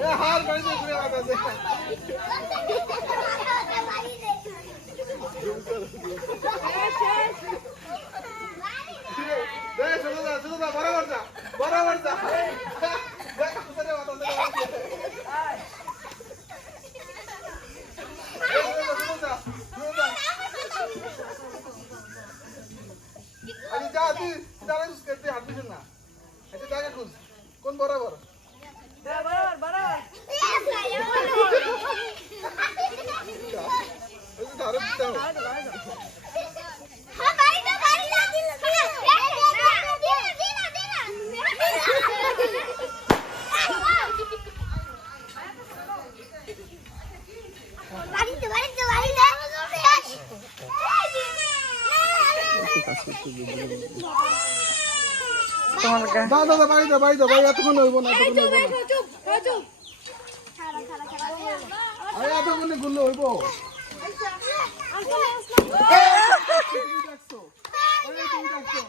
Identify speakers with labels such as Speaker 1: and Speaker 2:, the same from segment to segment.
Speaker 1: এ হার বাড়িতে ঘুরে আছে দে শুধু দা শুধু দা বরাবর যা বরাবর যা দেখ কোথায় মাথা আমি যা তুই দাঁড়া করতে হাত ना না। এটা জায়গা খুঁজ। কোন বরাবর? ওই
Speaker 2: তোমার
Speaker 1: দাও দাও দাও, বাড়ি দাও বাড়ি দাও বাড়ি এতক্ষণ হইব না এতক্ষণ হইব না। আরে এতক্ষণে ঘুরলে হইব তুমি ডাকছো আরে তুমি ডাকছো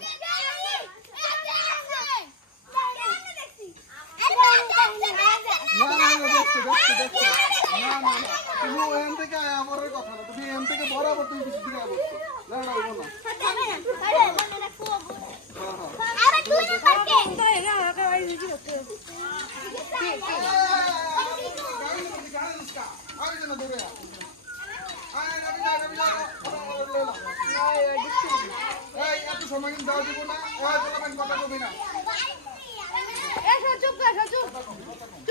Speaker 1: না না না দেখছ দেখছ দেখছ না না না তুমি এখান থেকে আমার কথা না তুমি এখান থেকে বরাবর তুমি কিছু দিকে বসছো না না না হ্যাঁ হ্যাঁ আরে না দূরে আয় রবি যা রবি যা এই এত সময় কিন্তু দাও দিব না কথা কবি না
Speaker 3: চুপ চুপ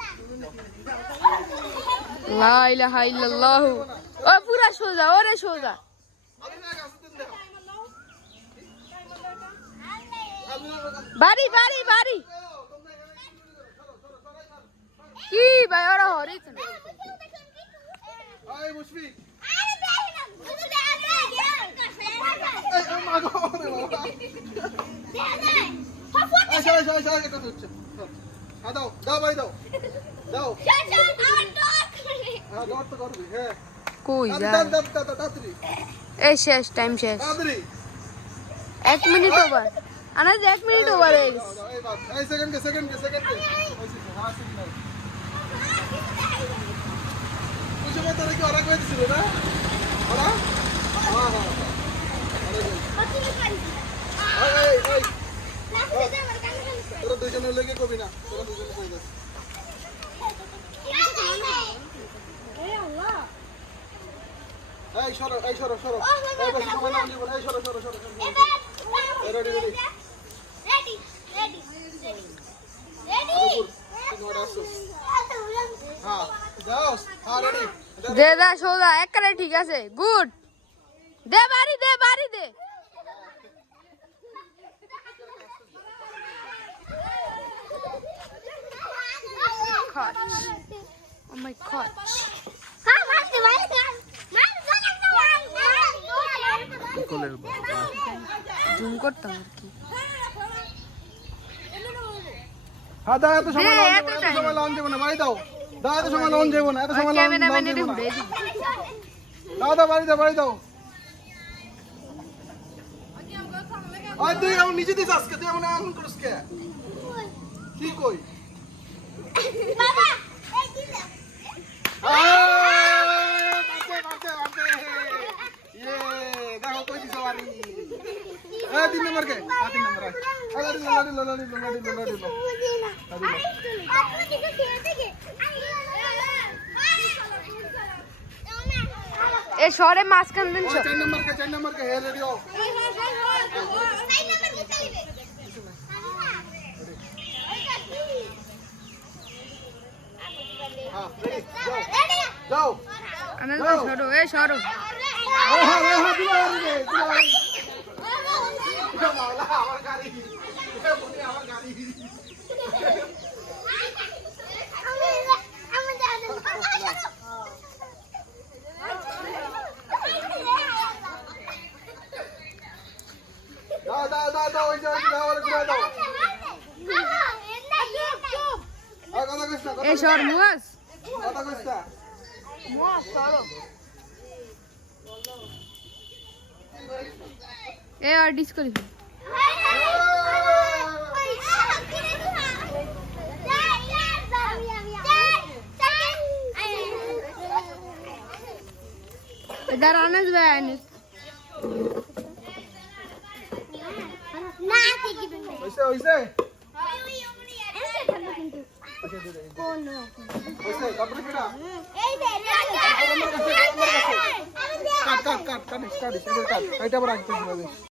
Speaker 2: ও পুরা সোজা ওরে সোজা। বাড়ি বাড়ি বাড়ি। কি ভাই ওরা হরিত না
Speaker 1: এই মুশফিক এই ও গো রে বাবা। এই সর সর সর এটা হচ্ছে। হ্যাঁ দাও দাও ভাই দাও। দাও। হ্যাঁ দাও তো করবি হ্যাঁ।
Speaker 2: কই
Speaker 1: দাও
Speaker 2: এই শেষ টাইম শেষ।
Speaker 1: তাড়াতাড়ি।
Speaker 2: এক মিনিট ওভার আনাজ এক মিনিট ওভার হয়ে গেছে
Speaker 1: এই এই সেকেন্ড কে সেকেন্ড কে সেকেন্ড কে। হ্যাঁ ওরা হ্যাঁ হ্যাঁ এই এই এই। তোরা দুইজনের লেগে কবি না তোরা দুইজনে কই দাও এই সরো এই সরো সরো এই বেশি সময় না জীবন এই সরো সরো সরো সরো।
Speaker 3: Ready, ready. Ready, ready, ready. Ready.
Speaker 1: যাও রেডি
Speaker 2: দে দা সোজা একবারে ঠিক আছে গুড দে বাড়ি দে বাড়ি জুম করতাম আর কি।
Speaker 1: হ্যাঁ দাও এত সময় লন
Speaker 2: এত
Speaker 1: যাব এত
Speaker 2: time।
Speaker 1: সময় লন যাব না বাড়ি দাও। দাও এত সময় লন যাব না এত সময়
Speaker 2: এটা
Speaker 1: যাব না। দাও দাও বাড়ি দাও বাড়ি দাও। আর তুই এমন নিচে দিস আজকে তুই এমন এমন করিস কে? কি কই?
Speaker 3: বাবা,
Speaker 1: তিন নম্বর কে? তিন নম্বর,
Speaker 2: এ শহরে মাঝখান দিন
Speaker 1: চার নম্বর কে, চার নম্বর কে, হে, হও। হ্যাঁ, রেডি, যাও, যাও।
Speaker 2: আনাজ সরো এ সরো
Speaker 1: হ্যাঁ হ্যাঁ হ্যাঁ দিবা দিবে দিবা মাওলা আমার গাড়ি এ বনি আমার গাড়ি দাও দাও দাও দাও ওই দাও দাও না
Speaker 2: এই সর এ আর ডিসকোয়ালিফাই এদার আনাস ভাই আনিস
Speaker 3: না ঠিকই তুমি
Speaker 1: হইছে হইছে
Speaker 3: কিন্তু
Speaker 1: আচ্ছা দে দে
Speaker 3: কোন
Speaker 1: হইছে তারপরে কিটা কাট কাট কাট কাট এটা রাখতে